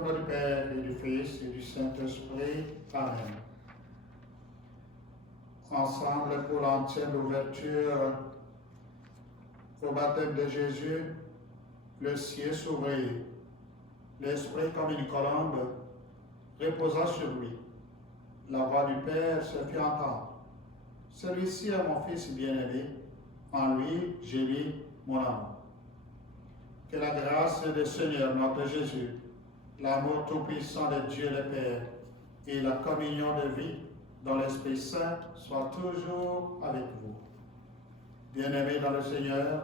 Au nom du Père et du Fils et du Saint-Esprit. Amen. Ensemble pour l'entière ouverture au baptême de Jésus, le ciel s'ouvrit, l'Esprit comme une colombe reposa sur lui. La voix du Père se fit entendre. Celui-ci est mon Fils bien-aimé, en lui j'ai mis mon amour. Que la grâce du Seigneur notre Jésus, l'amour tout-puissant de Dieu le Père et la communion de vie dans l'Esprit Saint soient toujours avec vous. Bien-aimés dans le Seigneur,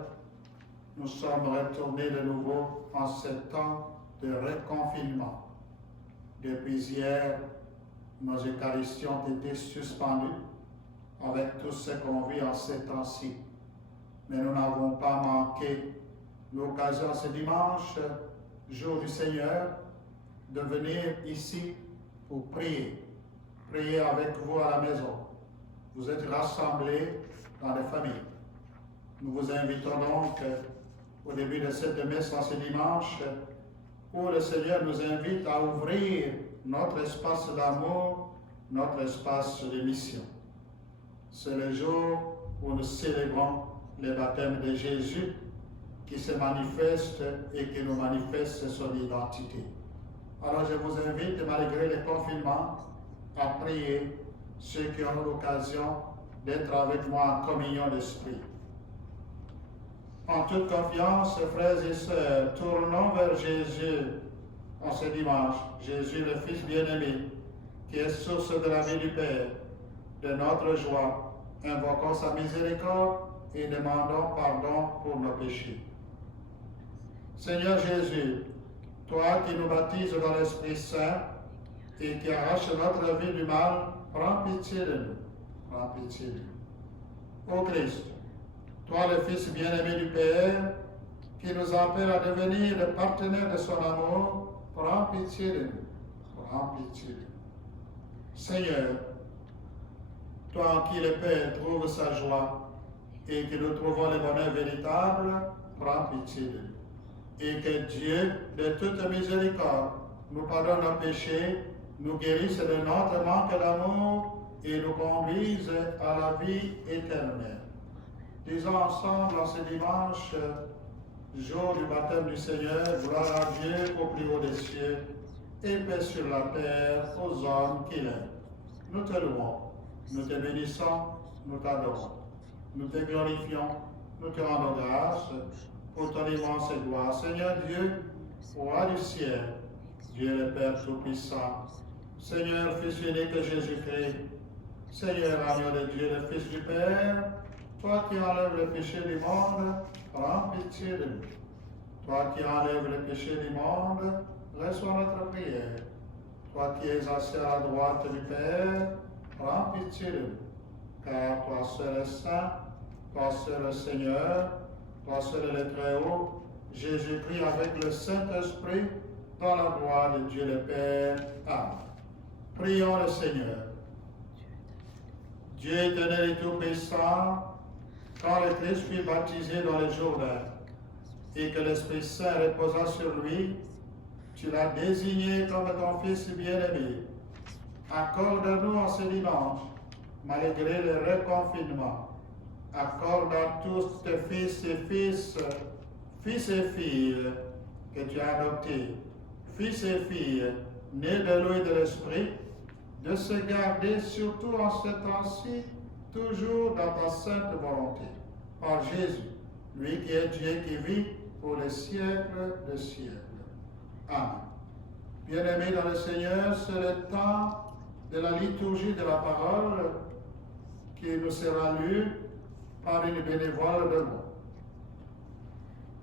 nous sommes retournés de nouveau en ce temps de reconfinement. Depuis hier, nos Eucharisties ont été suspendues avec tout ce qu'on vit en ces temps-ci. Mais nous n'avons pas manqué l'occasion ce dimanche, jour du Seigneur, de venir ici pour prier. Prier avec vous à la maison. Vous êtes rassemblés dans les familles. Nous vous invitons donc au début de cette messe en ce dimanche où le Seigneur nous invite à ouvrir notre espace d'amour, notre espace de mission. C'est le jour où nous célébrons le baptême de Jésus qui se manifeste et qui nous manifeste son identité. Alors je vous invite, malgré le confinement, à prier ceux qui ont l'occasion d'être avec moi en communion d'esprit. En toute confiance, frères et sœurs, tournons vers Jésus en ce dimanche. Jésus, le Fils bien-aimé, qui est source de la vie du Père, de notre joie. Invoquons sa miséricorde et demandons pardon pour nos péchés. Seigneur Jésus, toi qui nous baptises dans l'Esprit Saint et qui arraches notre vie du mal, prends pitié de nous. Prends pitié de nous. Ô Christ, toi le Fils bien-aimé du Père, qui nous appelle à devenir le partenaire de son amour, prends pitié de nous. Prends pitié de nous. Seigneur, toi en qui le Père trouve sa joie et que nous trouvons le bonheur véritable, prends pitié de nous. Et que Dieu, de toute miséricorde, nous pardonne nos péchés, nous guérisse de notre manque d'amour et nous conduise à la vie éternelle. Disons ensemble en ce dimanche, jour du baptême du Seigneur, gloire à Dieu au plus haut des cieux et paix sur la terre aux hommes qu'il aime. Nous te louons, nous te bénissons, nous t'adorons, nous te glorifions, nous te rendons grâce pour ton immense gloire. Seigneur Dieu, roi du ciel, Dieu le Père Tout-Puissant, Seigneur Fils unique de Jésus-Christ, Seigneur agneau de Dieu, le Fils du Père, toi qui enlèves le péché du monde, prends pitié de nous. Toi qui enlèves le péché du monde, reçois notre prière. Toi qui es assis à la droite du Père, prends pitié de nous. Car toi seul est saint, toi seul est Seigneur, toi seul est le Très-Haut, Jésus-Christ avec le Saint-Esprit, dans la gloire de Dieu le Père. Amen. Prions le Seigneur. Dieu éternel et tout-puissant, quand le Christ fut baptisé dans le Jourdain et que l'Esprit Saint reposa sur lui, tu l'as désigné comme ton Fils bien-aimé. Accorde-nous en ce dimanche, malgré le reconfinement, accorde à tous tes fils et filles que tu as adoptés, fils et filles nés de l'eau et de l'Esprit, de se garder surtout en ce temps-ci, toujours dans ta sainte volonté. Par Jésus, lui qui est Dieu qui vit pour les siècles des siècles. Amen. Bien-aimés dans le Seigneur, c'est le temps de la liturgie de la parole qui nous sera lue par une bénévole de moi.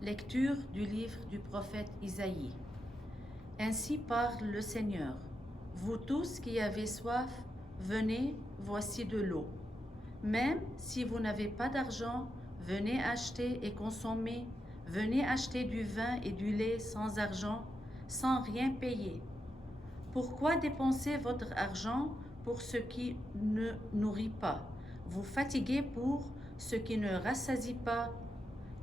Lecture du livre du prophète Isaïe. Ainsi parle le Seigneur. Vous tous qui avez soif, venez, voici de l'eau. Même si vous n'avez pas d'argent, venez acheter et consommer. Venez acheter du vin et du lait sans argent, sans rien payer. Pourquoi dépenser votre argent pour ce qui ne nourrit pas, vous fatiguez pour ce qui ne rassasie pas?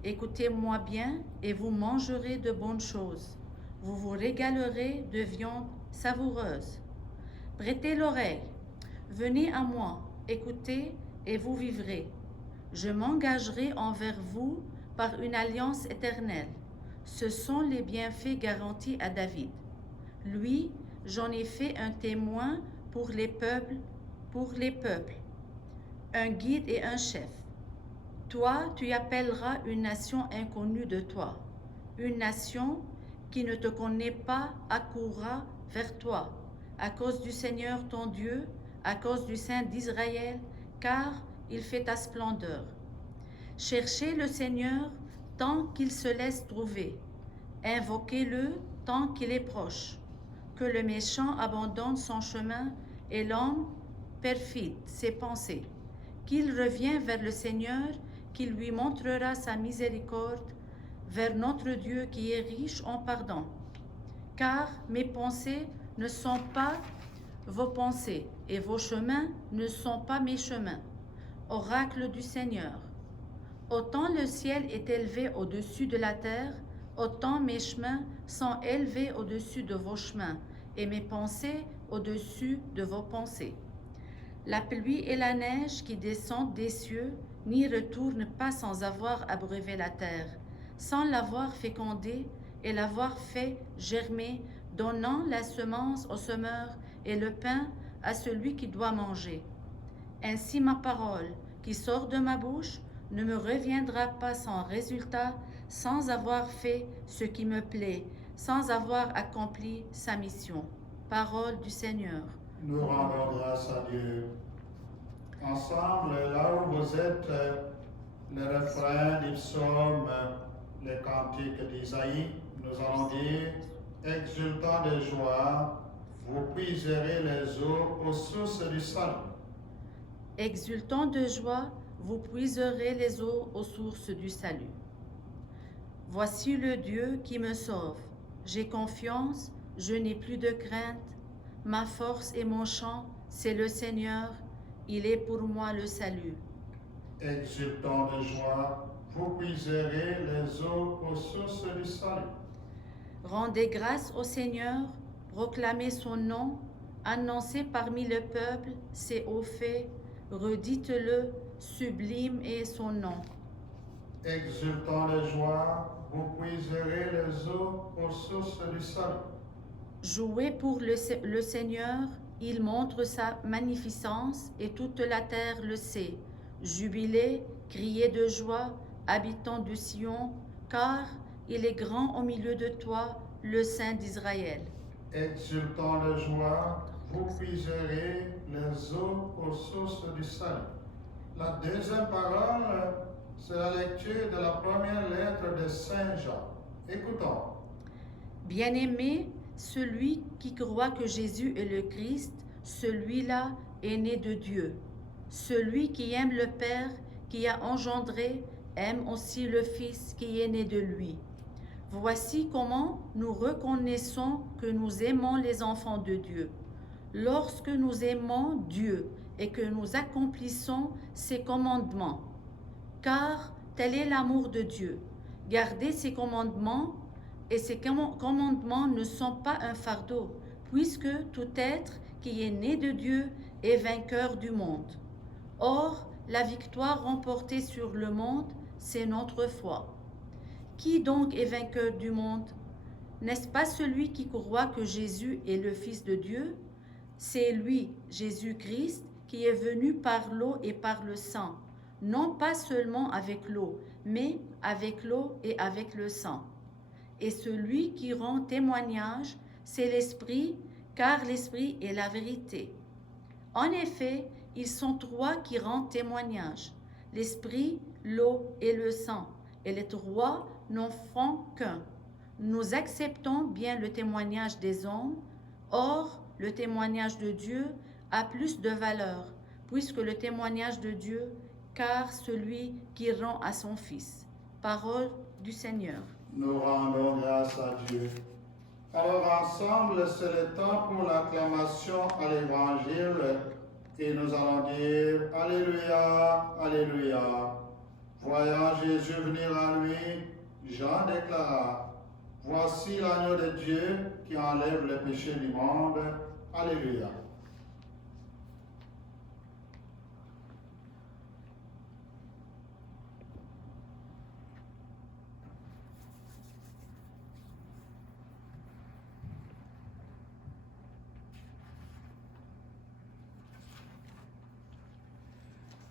Écoutez-moi bien et vous mangerez de bonnes choses. vous vous régalerez de viande savoureuse. Prêtez l'oreille, venez à moi, écoutez et vous vivrez. Je m'engagerai envers vous par une alliance éternelle. Ce sont les bienfaits garantis à David. Lui, j'en ai fait un témoin pour les peuples, un guide et un chef. Toi, tu appelleras une nation inconnue de toi. Une nation qui ne te connaît pas accourra vers toi, à cause du Seigneur ton Dieu, à cause du Saint d'Israël, car il fait ta splendeur. Cherchez le Seigneur tant qu'il se laisse trouver. Invoquez-le tant qu'il est proche. Que le méchant abandonne son chemin et l'homme perfide ses pensées. Qu'il revienne vers le Seigneur, qu'il lui montrera sa miséricorde, vers notre Dieu qui est riche en pardon. Car mes pensées ne sont pas vos pensées, et vos chemins ne sont pas mes chemins. Oracle du Seigneur. Autant le ciel est élevé au-dessus de la terre, autant mes chemins sont élevés au-dessus de vos chemins, et mes pensées au-dessus de vos pensées. La pluie et la neige qui descendent des cieux n'y retournent pas sans avoir abreuvé la terre, sans l'avoir fécondée et l'avoir fait germer, donnant la semence au semeur et le pain à celui qui doit manger. Ainsi ma parole qui sort de ma bouche ne me reviendra pas sans résultat, sans avoir fait ce qui me plaît, sans avoir accompli sa mission. Parole du Seigneur. Nous rendons grâce à Dieu. Ensemble, là où vous êtes, les refrains des psaumes, les cantiques d'Isaïe, nous allons dire, exultant de joie, vous puiserez les eaux aux sources du salut. Exultant de joie, vous puiserez les eaux aux sources du salut. Voici le Dieu qui me sauve. J'ai confiance, je n'ai plus de crainte. Ma force et mon chant, c'est le Seigneur. Il est pour moi le salut. Exultant de joie, vous puiserez les eaux aux sources du salut. Rendez grâce au Seigneur, proclamez son nom, annoncez parmi le peuple ses hauts faits, redites-le, sublime est son nom. Exultant de joie, vous puiserez les eaux aux sources du salut. Jouez pour le Seigneur, il montre sa magnificence et toute la terre le sait. Jubilez, criez de joie, habitants de Sion, car il est grand au milieu de toi, le Saint d'Israël. Exultant de joie, vous puiserez les eaux aux sources du salut. La deuxième parole, c'est la lecture de la première lettre de Saint Jean. Écoutons. Bien-aimé, celui qui croit que Jésus est le Christ, celui-là est né de Dieu. Celui qui aime le Père qui a engendré, aime aussi le Fils qui est né de lui. Voici comment nous reconnaissons que nous aimons les enfants de Dieu. Lorsque nous aimons Dieu et que nous accomplissons ses commandements. Car tel est l'amour de Dieu. Garder ses commandements, et ces commandements ne sont pas un fardeau, puisque tout être qui est né de Dieu est vainqueur du monde. Or, la victoire remportée sur le monde, c'est notre foi. Qui donc est vainqueur du monde? N'est-ce pas celui qui croit que Jésus est le Fils de Dieu? C'est lui, Jésus-Christ, qui est venu par l'eau et par le sang, non pas seulement avec l'eau, mais avec l'eau et avec le sang. Et celui qui rend témoignage, c'est l'Esprit, car l'Esprit est la vérité. En effet, ils sont trois qui rendent témoignage, l'Esprit, l'eau et le sang, et les trois n'en font qu'un. Nous acceptons bien le témoignage des hommes, or le témoignage de Dieu a plus de valeur, puisque le témoignage de Dieu, car celui qui rend à son Fils. Parole du Seigneur. Nous rendons grâce à Dieu. Alors ensemble, c'est le temps pour l'acclamation à l'Évangile et nous allons dire Alléluia, Alléluia. Voyant Jésus venir à lui, Jean déclara, Voici l'agneau de Dieu qui enlève le péché du monde. Alléluia.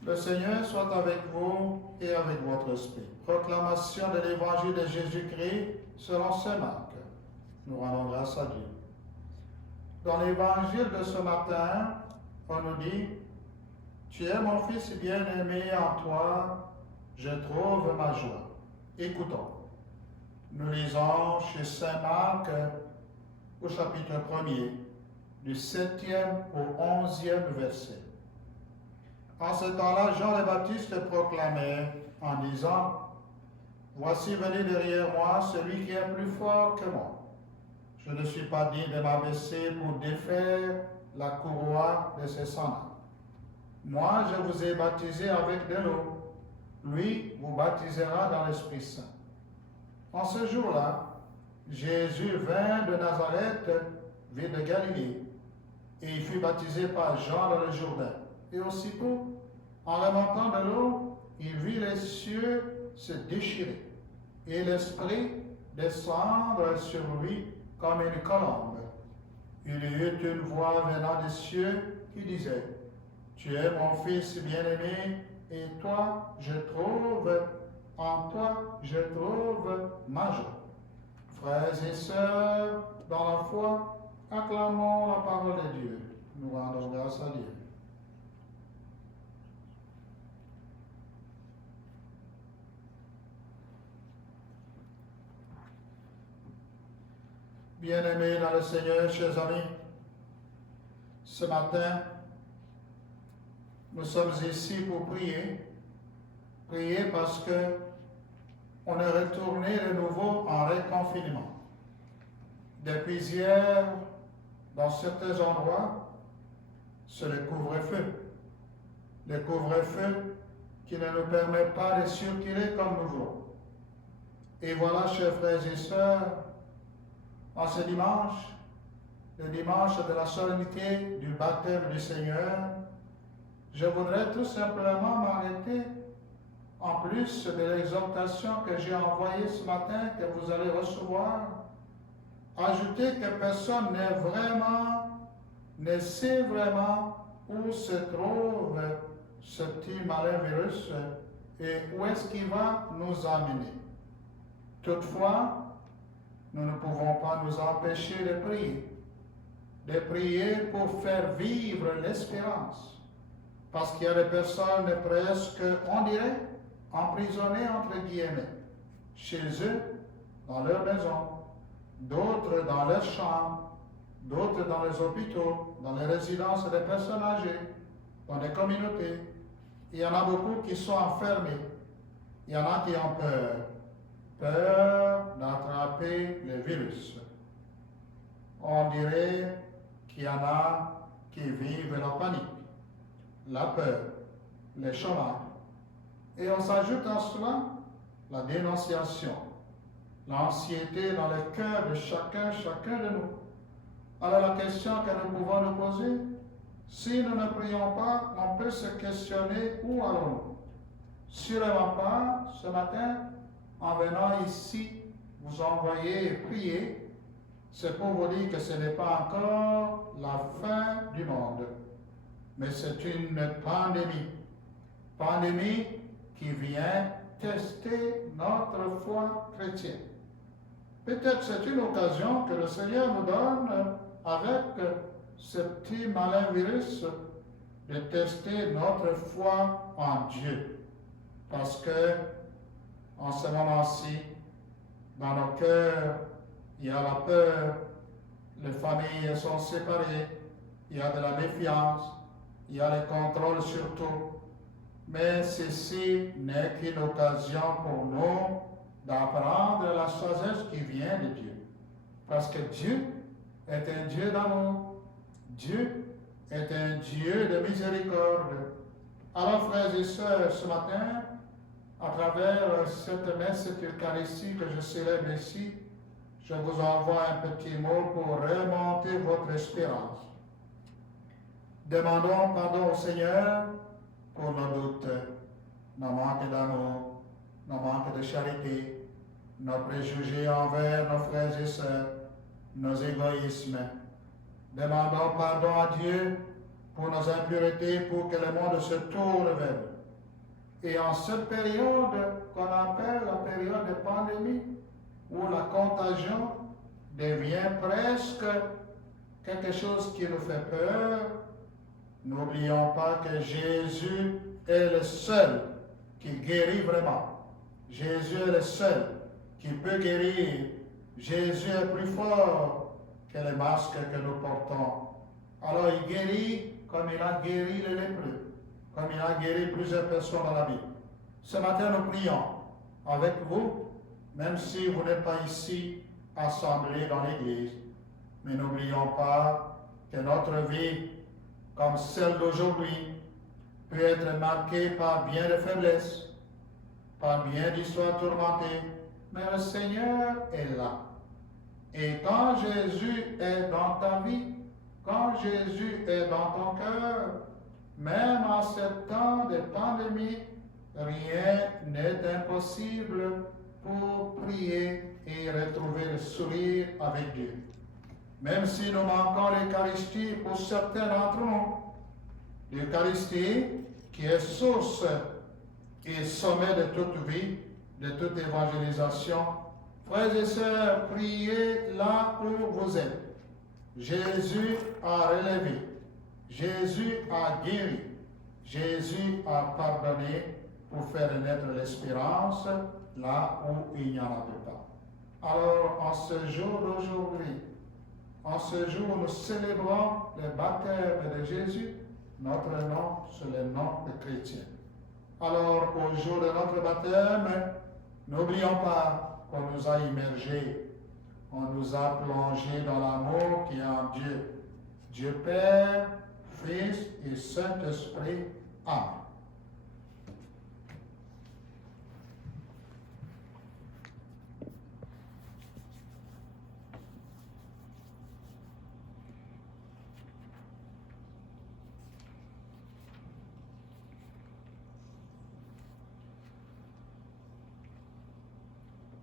Le Seigneur soit avec vous et avec votre esprit. Proclamation de l'évangile de Jésus-Christ selon saint Marc. Nous rendons grâce à Dieu. Dans l'évangile de ce matin, on nous dit, « Tu es mon fils bien-aimé, en toi je trouve ma joie. » Écoutons. Nous lisons chez saint Marc au chapitre 1er, du 7e au 11e verset. En ce temps-là, Jean le Baptiste proclamait en disant, « Voici venu derrière moi celui qui est plus fort que moi. Je ne suis pas digne de m'abaisser pour défaire la courroie de ses sandales. Moi, je vous ai baptisé avec de l'eau. Lui vous baptisera dans l'Esprit Saint. » En ce jour-là, Jésus vint de Nazareth, ville de Galilée, et il fut baptisé par Jean dans le Jourdain. Et aussitôt, en remontant de l'eau, il vit les cieux se déchirer et l'Esprit descendre sur lui comme une colombe. Il y eut une voix venant des cieux qui disait, « Tu es mon Fils bien-aimé, et toi en toi je trouve ma joie. » Frères et sœurs, dans la foi, acclamons la parole de Dieu. Nous rendons grâce à Dieu. Bien-aimés dans le Seigneur, chers amis, ce matin, nous sommes ici pour prier. Prier parce que on est retourné de nouveau en reconfinement. Depuis hier, dans certains endroits, c'est le couvre-feu. Le couvre-feu qui ne nous permet pas de circuler comme nous voulons. Et voilà, chers frères et sœurs, en ce dimanche, le dimanche de la solennité du baptême du Seigneur, je voudrais tout simplement m'arrêter, en plus de l'exhortation que j'ai envoyée ce matin, que vous allez recevoir, ajouter que personne ne sait vraiment où se trouve ce petit malin virus et où est-ce qu'il va nous amener. Toutefois, nous ne pouvons pas nous empêcher de prier pour faire vivre l'espérance. Parce qu'il y a des personnes presque, on dirait, emprisonnées entre guillemets, chez eux, dans leur maison, d'autres dans leurs chambres, d'autres dans les hôpitaux, dans les résidences des personnes âgées, dans des communautés. Il y en a beaucoup qui sont enfermés. Il y en a qui ont peur d'attraper le virus. On dirait qu'il y en a qui vivent la panique, la peur, le chômage. Et on s'ajoute à cela la dénonciation, l'anxiété dans le cœur de chacun de nous. Alors la question que nous pouvons nous poser, si nous ne prions pas, on peut se questionner où allons-nous? Sûrement pas, ce matin, en venant ici, vous envoyer et prier, c'est pour vous dire que ce n'est pas encore la fin du monde, mais c'est une pandémie. Pandémie qui vient tester notre foi chrétienne. Peut-être c'est une occasion que le Seigneur nous donne avec ce petit malin virus de tester notre foi en Dieu. Parce que en ce moment-ci, dans nos cœurs, il y a la peur, les familles sont séparées, il y a de la méfiance, il y a le contrôle sur tout. Mais ceci n'est qu'une occasion pour nous d'apprendre la sagesse qui vient de Dieu. Parce que Dieu est un Dieu d'amour. Dieu est un Dieu de miséricorde. Alors, frères et sœurs, ce matin, à travers cette messe, cette Eucharistie que je célèbre ici, je vous envoie un petit mot pour remonter votre espérance. Demandons pardon au Seigneur pour nos doutes, nos manques d'amour, nos manques de charité, nos préjugés envers nos frères et sœurs, nos égoïsmes. Demandons pardon à Dieu pour nos impuretés, pour que le monde se tourne vers nous. Et en cette période qu'on appelle la période de pandémie, où la contagion devient presque quelque chose qui nous fait peur, n'oublions pas que Jésus est le seul qui guérit vraiment. Jésus est le seul qui peut guérir. Jésus est plus fort que les masques que nous portons. Alors il guérit comme il a guéri les lépreux, comme il a guéri plusieurs personnes dans la Bible. Ce matin, nous prions avec vous, même si vous n'êtes pas ici assemblés dans l'Église. Mais n'oublions pas que notre vie, comme celle d'aujourd'hui, peut être marquée par bien de faiblesses, par bien d'histoires tourmentées, mais le Seigneur est là. Et quand Jésus est dans ta vie, quand Jésus est dans ton cœur, même en ce temps de pandémie, rien n'est impossible pour prier et retrouver le sourire avec Dieu. Même si nous manquons l'Eucharistie pour certains d'entre nous, l'Eucharistie qui est source et sommet de toute vie, de toute évangélisation, frères et sœurs, priez là où vous êtes. Jésus a relevé, Jésus a guéri, Jésus a pardonné pour faire naître l'espérance là où il n'y en avait pas. Alors, en ce jour d'aujourd'hui, en ce jour où nous célébrons le baptême de Jésus, notre nom, c'est le nom de chrétien. Alors, au jour de notre baptême, n'oublions pas qu'on nous a immergés, on nous a plongés dans l'amour qui est en Dieu. Dieu Père, Fils et Saint-Esprit. Amen.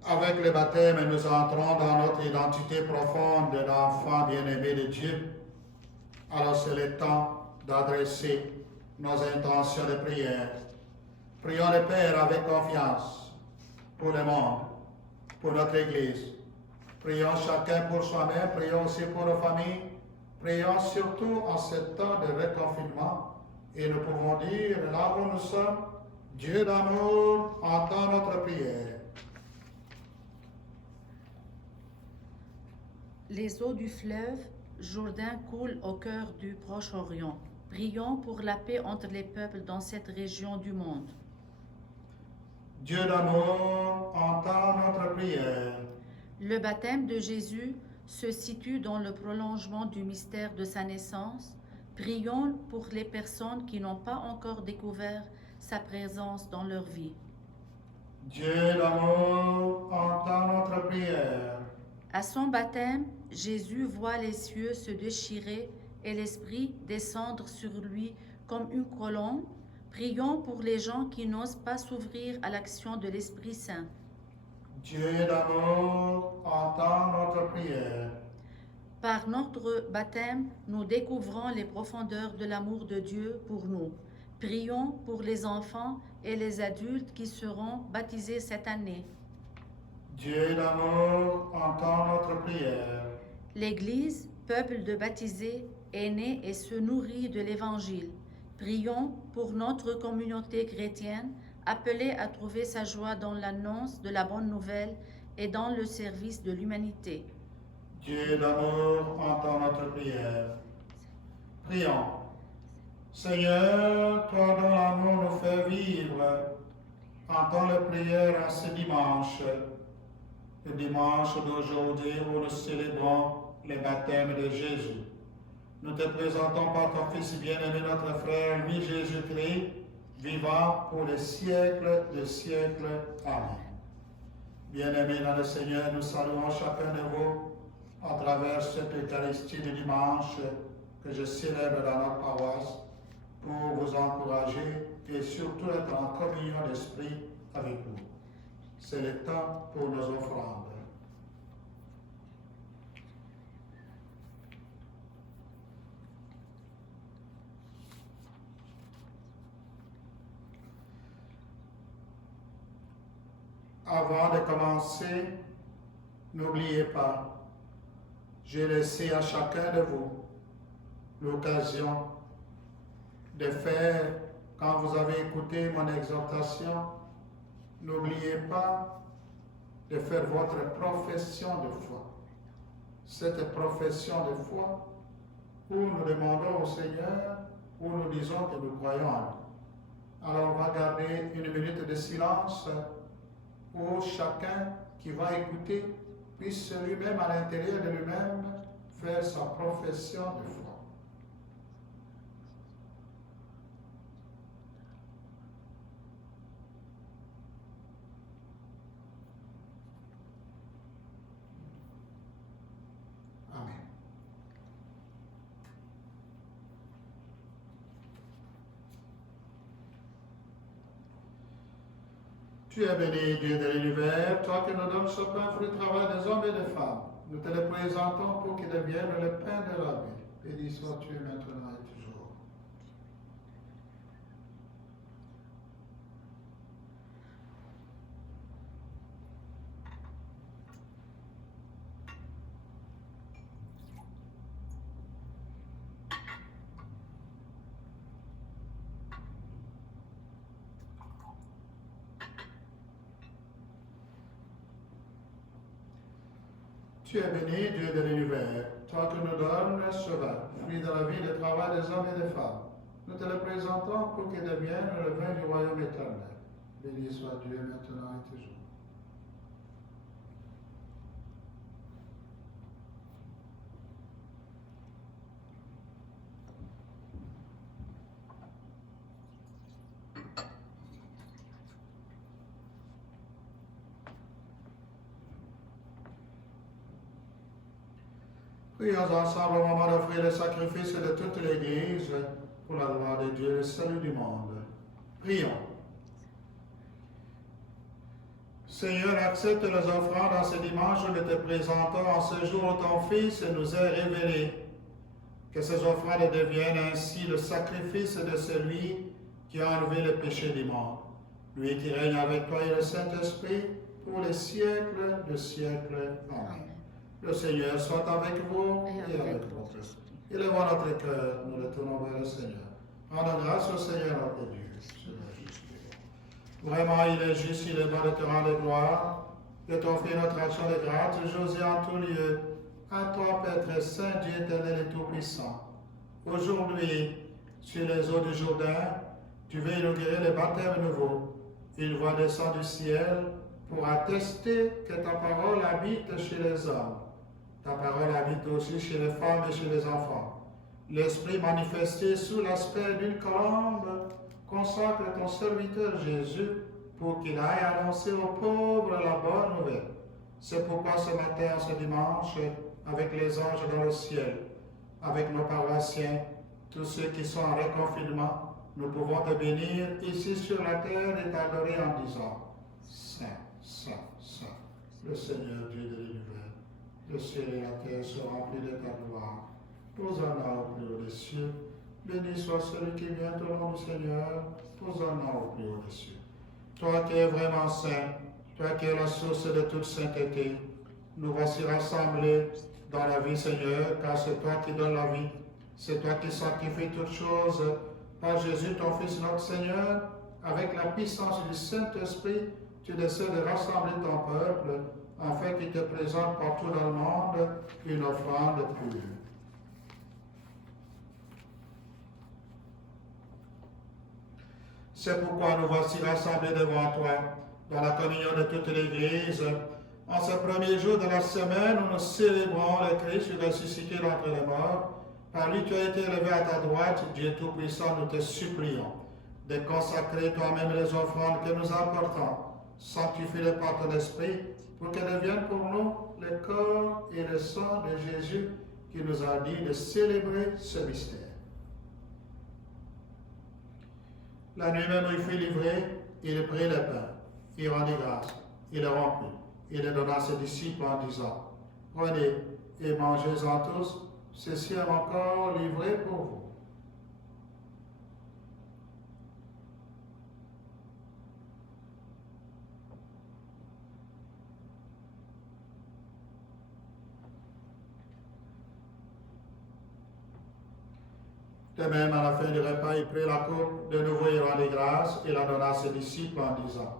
Avec le baptême, nous entrons dans notre identité profonde d'enfants bien-aimés de Dieu. Alors c'est le temps d'adresser nos intentions de prière. Prions le Père avec confiance pour le monde, pour notre Église. Prions chacun pour soi-même, prions aussi pour nos familles. Prions surtout en ce temps de reconfinement. Et nous pouvons dire, là où nous sommes, Dieu d'amour entend notre prière. Les eaux du fleuve Jourdain coulent au cœur du Proche-Orient. Prions pour la paix entre les peuples dans cette région du monde. Dieu d'amour entend notre prière. Le baptême de Jésus se situe dans le prolongement du mystère de sa naissance. Prions pour les personnes qui n'ont pas encore découvert sa présence dans leur vie. Dieu d'amour entend notre prière. À son baptême, Jésus voit les cieux se déchirer et l'Esprit descendre sur lui comme une colombe. Prions pour les gens qui n'osent pas s'ouvrir à l'action de l'Esprit Saint. Dieu d'amour entend notre prière. Par notre baptême, nous découvrons les profondeurs de l'amour de Dieu pour nous. Prions pour les enfants et les adultes qui seront baptisés cette année. Dieu d'amour entend notre prière. L'Église, peuple de baptisés, est née et se nourrit de l'Évangile. Prions pour notre communauté chrétienne, appelée à trouver sa joie dans l'annonce de la bonne nouvelle et dans le service de l'humanité. Dieu d'amour entend notre prière. Prions. Seigneur, toi dont l'amour nous fait vivre, entends les prières à ce dimanche, le dimanche d'aujourd'hui où nous célébrons le baptême de Jésus. Nous te présentons par ton Fils bien-aimé, notre frère, lui Jésus-Christ, vivant pour les siècles des siècles. Amen. Bien-aimés dans le Seigneur, nous saluons chacun de vous à travers cette Eucharistie du dimanche que je célèbre dans notre paroisse pour vous encourager et surtout être en communion d'esprit avec vous. C'est le temps pour nos offrandes. Avant de commencer, n'oubliez pas, j'ai laissé à chacun de vous l'occasion de faire, quand vous avez écouté mon exhortation, n'oubliez pas de faire votre profession de foi. Cette profession de foi où nous demandons au Seigneur, où nous disons que nous croyons en lui. Alors on va garder une minute de silence où chacun qui va écouter puisse lui-même, à l'intérieur de lui-même, faire sa profession de foi. Amen. Tu es béni, Dieu de l'univers, toi qui nous donnes ce pain, fruit du travail des hommes et des femmes. Nous te le présentons pour qu'il devienne le pain de la vie. Béni sois-tu maintenant et toujours. Tu es béni, Dieu de l'univers, toi qui nous donnes ce vin, fruit de la vie et du travail des hommes et des femmes. Nous te le présentons pour qu'il devienne le vin du royaume éternel. Béni soit Dieu maintenant et toujours. Prions ensemble au moment d'offrir le sacrifice de toute l'Église pour la gloire de Dieu et le salut du monde. Prions. Seigneur, accepte les offrandes en ce dimanche où nous te présentons en ce jour où ton Fils nous est révélé. Que ces offrandes deviennent ainsi le sacrifice de celui qui a enlevé le péché du monde. Lui qui règne avec toi et le Saint-Esprit pour les siècles de siècles. Amen. Le Seigneur soit avec vous et avec votre esprit. Élevons notre cœur, nous le tournons vers le Seigneur. Rendons grâce au Seigneur notre Dieu. Vraiment, il est juste, il est bon de te rendre gloire, de t'offrir notre action de grâce, José, en tout lieu. À toi, Père très saint, Dieu éternel et tout-puissant. Aujourd'hui, sur les eaux du Jourdain, tu veux inaugurer le baptême nouveau. Une voix descend du ciel pour attester que ta parole habite chez les hommes. Ta parole habite aussi chez les femmes et chez les enfants. L'Esprit manifesté sous l'aspect d'une colombe consacre ton serviteur Jésus pour qu'il aille annoncer aux pauvres la bonne nouvelle. C'est pourquoi ce matin, ce dimanche, avec les anges dans le ciel, avec nos paroissiens, tous ceux qui sont en reconfinement, nous pouvons te bénir ici sur la terre et t'adorer en disant Saint, Saint, Saint, le Seigneur Dieu de l'univers. Le ciel et la terre sont remplis de ta gloire. Hosanna au plus haut des cieux. Béni soit celui qui vient au nom du Seigneur. Hosanna au plus haut des cieux. Toi qui es vraiment saint, toi qui es la source de toute sainteté, nous voici rassemblés dans la vie, Seigneur, car c'est toi qui donnes la vie. C'est toi qui sanctifies toutes choses. Par Jésus, ton Fils, notre Seigneur, avec la puissance du Saint-Esprit, tu décides de rassembler ton peuple afin qu'il te présente partout dans le monde une offrande pure. C'est pourquoi nous voici rassemblés devant toi, dans la communion de toute l'Église, en ce premier jour de la semaine où nous célébrons le Christ ressuscité d'entre les morts. Par lui, tu as été élevé à ta droite, Dieu Tout-Puissant, nous te supplions de consacrer toi-même les offrandes que nous apportons. Sanctifie-les par ton esprit, pour qu'elle devienne pour nous le corps et le sang de Jésus qui nous a dit de célébrer ce mystère. La nuit même où il fut livré, il prit le pain, il rendit grâce, il le rompit, il le donna à ses disciples en disant, prenez et mangez-en tous, ceci est mon corps livré pour vous. De même, à la fin du repas, il prit la coupe, de nouveau il rendit grâce, et la donna à ses disciples en disant,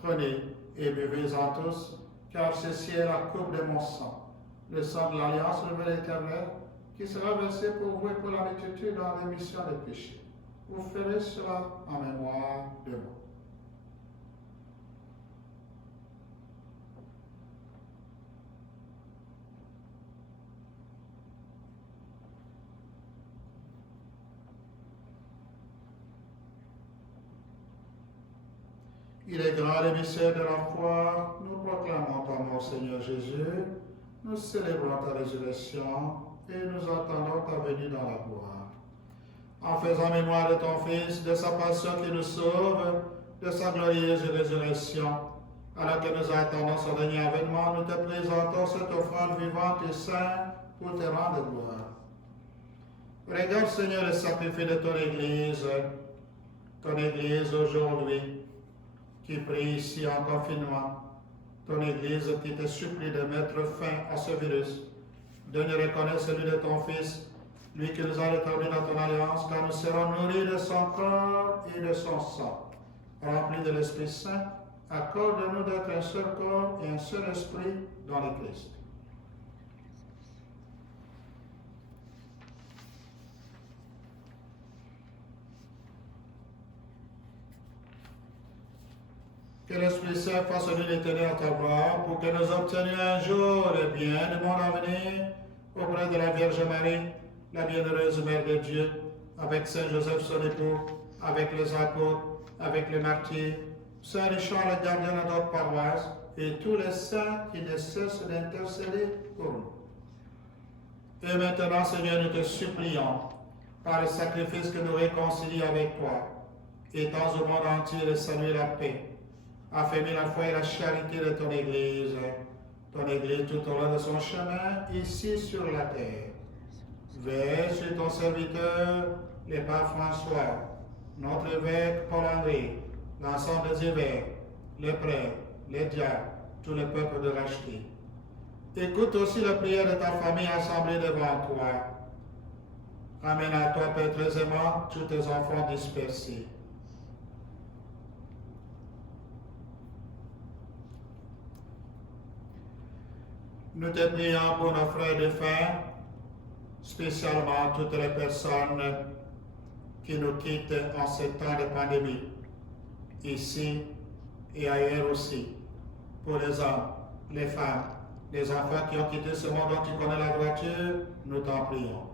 prenez et buvez-en tous, car ceci est la coupe de mon sang, le sang de l'alliance nouvelle éternelle, qui sera versé pour vous et pour la multitude dans la rémission des péchés. Vous ferez cela en mémoire de moi. Il est grand le mystère de la foi. Nous proclamons ton mort, Seigneur Jésus. Nous célébrons ta résurrection et nous attendons ta venue dans la gloire. En faisant mémoire de ton Fils, de sa passion qui nous sauve, de sa glorieuse résurrection, alors que nous attendons son dernier avènement, nous te présentons cette offrande vivante et sainte pour te rendre gloire. Regarde, Seigneur, le sacrifice de ton Église aujourd'hui, qui prie ici en confinement, ton Église qui te supplie de mettre fin à ce virus, de nous reconnaître celui de ton Fils, lui qui nous a rétablis dans ton alliance, car nous serons nourris de son corps et de son sang. Remplis de l'Esprit Saint, accorde-nous d'être un seul corps et un seul esprit dans le Christ. Que l'Esprit Saint fasse l'unité à ta gloire pour que nous obtenions un jour le bien du monde à venir auprès de la Vierge Marie, la bienheureuse Mère de Dieu, avec Saint Joseph son époux, avec les apôtres, avec les martyrs, Saint Richard le gardien de notre paroisse et tous les saints qui ne cessent d'intercéder pour nous. Et maintenant, Seigneur, nous te supplions, par le sacrifice que nous réconcilions avec toi, étends au monde entier le salut et la paix. Affermis la foi et la charité de ton Église tout au long de son chemin, ici sur la terre. Veille sur ton serviteur, le pape François, notre évêque Paul-André, l'ensemble des évêques, les prêtres, les diacres, tout le peuple de racheter. Écoute aussi la prière de ta famille assemblée devant toi. Ramène à toi, Père très aimant, tous tes enfants dispersés. Nous te prions pour nos frères défunts, spécialement toutes les personnes qui nous quittent en ces temps de pandémie, ici et ailleurs aussi, pour les hommes, les femmes, les enfants qui ont quitté ce monde dont tu connais la droiture, nous t'en prions.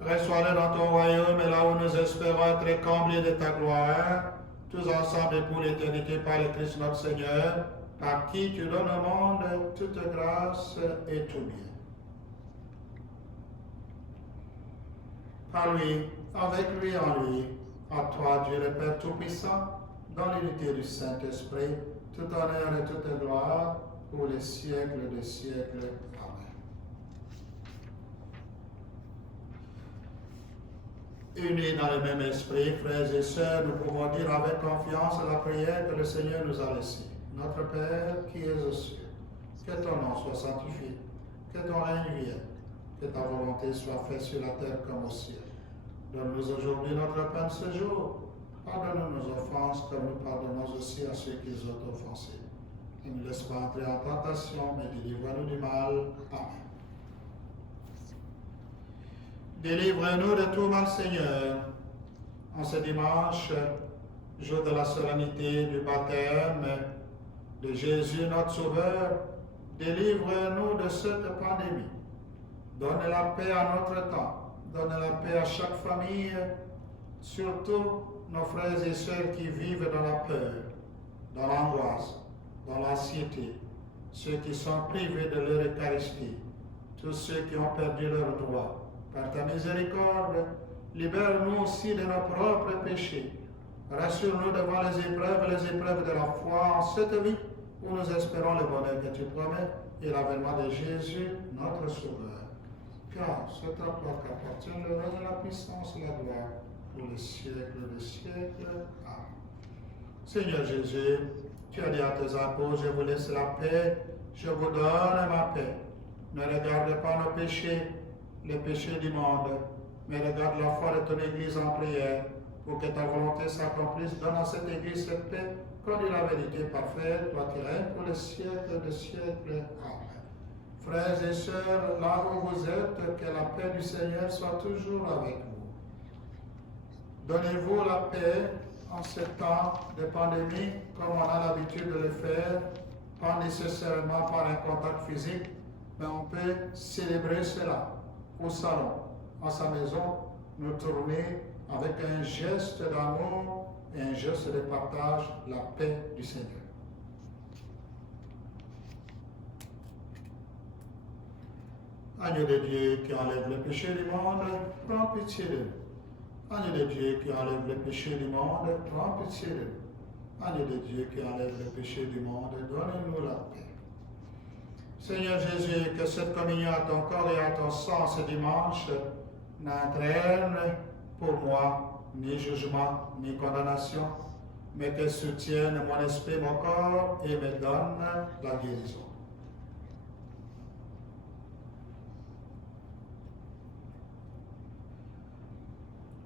Reçois-les dans ton royaume et là où nous espérons être comblés de ta gloire, tous ensemble et pour l'éternité par le Christ notre Seigneur, par qui tu donnes au monde toute grâce et tout bien. Par lui, avec lui, en lui, à toi, Dieu le Père Tout-Puissant, dans l'unité du Saint-Esprit, tout honneur et toute gloire, pour les siècles des siècles. Amen. Unis dans le même esprit, frères et sœurs, nous pouvons dire avec confiance la prière que le Seigneur nous a laissée. Notre Père qui es aux cieux, que ton nom soit sanctifié, que ton règne vienne, que ta volonté soit faite sur la terre comme au ciel. Donne-nous aujourd'hui notre pain de ce jour. Pardonne-nous nos offenses comme nous pardonnons aussi à ceux qui nous ont offensés. Ne nous laisse pas entrer en tentation, mais délivre-nous du mal. Amen. Délivre-nous de tout mal, Seigneur. En ce dimanche, jour de la solennité du baptême de Jésus notre Sauveur, délivre-nous de cette pandémie. Donne la paix à notre temps. Donne la paix à chaque famille, surtout nos frères et sœurs qui vivent dans la peur. dans l'angoisse, dans l'anxiété, ceux qui sont privés de leur Eucharistie, tous ceux qui ont perdu leurs droits. Par ta miséricorde, libère-nous aussi de nos propres péchés. Rassure-nous devant les épreuves de la foi en cette vie où nous espérons le bonheur que tu promets et l'avènement de Jésus, notre Sauveur. Car c'est à toi qu'appartient le règne, la puissance et la gloire pour les siècles des siècles. Amen. Seigneur Jésus, tu as dit à tes apôtres, je vous laisse la paix, je vous donne ma paix. Ne regarde pas nos péchés, les péchés du monde, mais regarde la foi de ton Église en prière, pour que ta volonté s'accomplisse. Donne à cette Église cette paix, conduis la vérité parfaite, toi qui règnes pour les siècles des siècles. Amen. Frères et sœurs, là où vous êtes, que la paix du Seigneur soit toujours avec vous. Donnez-vous la paix en ce temps de pandémie, comme on a l'habitude de le faire, pas nécessairement par un contact physique, mais on peut célébrer cela au salon, à sa maison, nous tourner avec un geste d'amour et un geste de partage, la paix du Seigneur. Agneau de Dieu qui enlève le péché du monde, prends pitié de nous. Agneau de Dieu qui enlève le péché du monde, prends pitié de nous. Agneau de Dieu qui enlève le péché du monde, donne-nous la paix. Seigneur Jésus, que cette communion à ton corps et à ton sang ce dimanche n'entraîne pour moi ni jugement ni condamnation, mais qu'elle soutienne mon esprit, mon corps et me donne la guérison.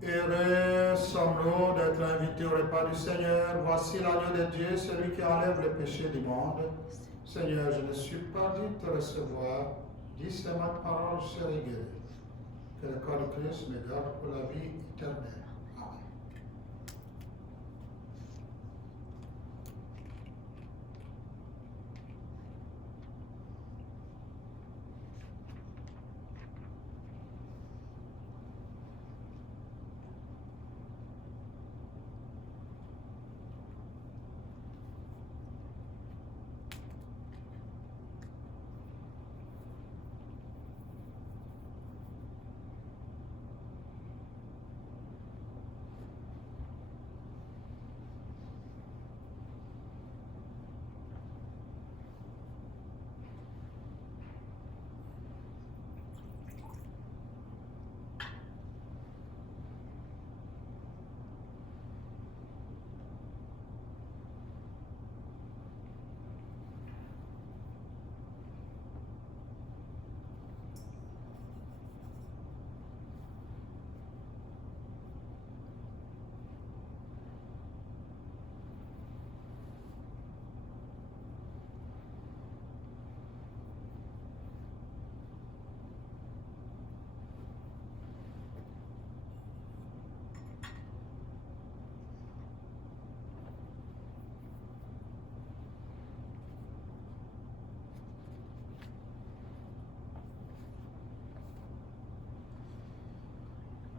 Heureux sommes-nous d'être invités au repas du Seigneur. Voici l'agneau de Dieu, celui qui enlève le péché du monde. Seigneur, je ne suis pas dit de te recevoir. Dis seulement ma parole, je serai guéri. Que le corps de Christ me garde pour la vie éternelle. Amen.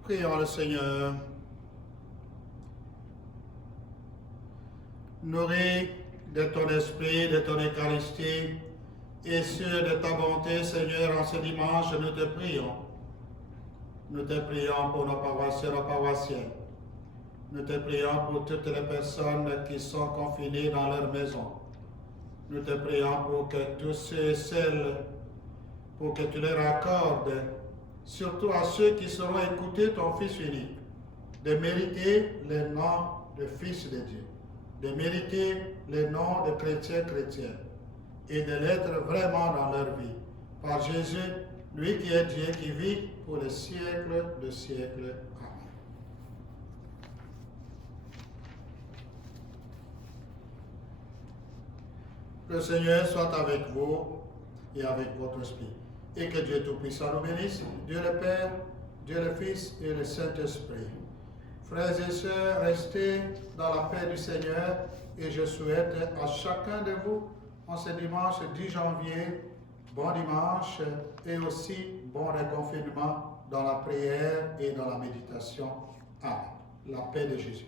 Prions le Seigneur. Nourris de ton esprit, de ton Eucharistie, et sûr de ta bonté, Seigneur, en ce dimanche, nous te prions. Nous te prions pour nos paroissiens, nos paroissiennes. Nous te prions pour toutes les personnes qui sont confinées dans leur maison. Nous te prions pour que tous ceux et celles, pour que tu leur accordes, surtout à ceux qui seront écoutés ton Fils unique, de mériter le nom de Fils de Dieu, de mériter le nom de chrétiens, et de l'être vraiment dans leur vie. Par Jésus, lui qui est Dieu, qui vit pour les siècles de siècles. Amen. Le Seigneur soit avec vous et avec votre esprit. Et que Dieu Tout-Puissant nous bénisse, Dieu le Père, Dieu le Fils et le Saint-Esprit. Frères et sœurs, restez dans la paix du Seigneur et je souhaite à chacun de vous, en ce dimanche 10 janvier, bon dimanche et aussi bon reconfinement dans la prière et dans la méditation. Amen. La paix de Jésus.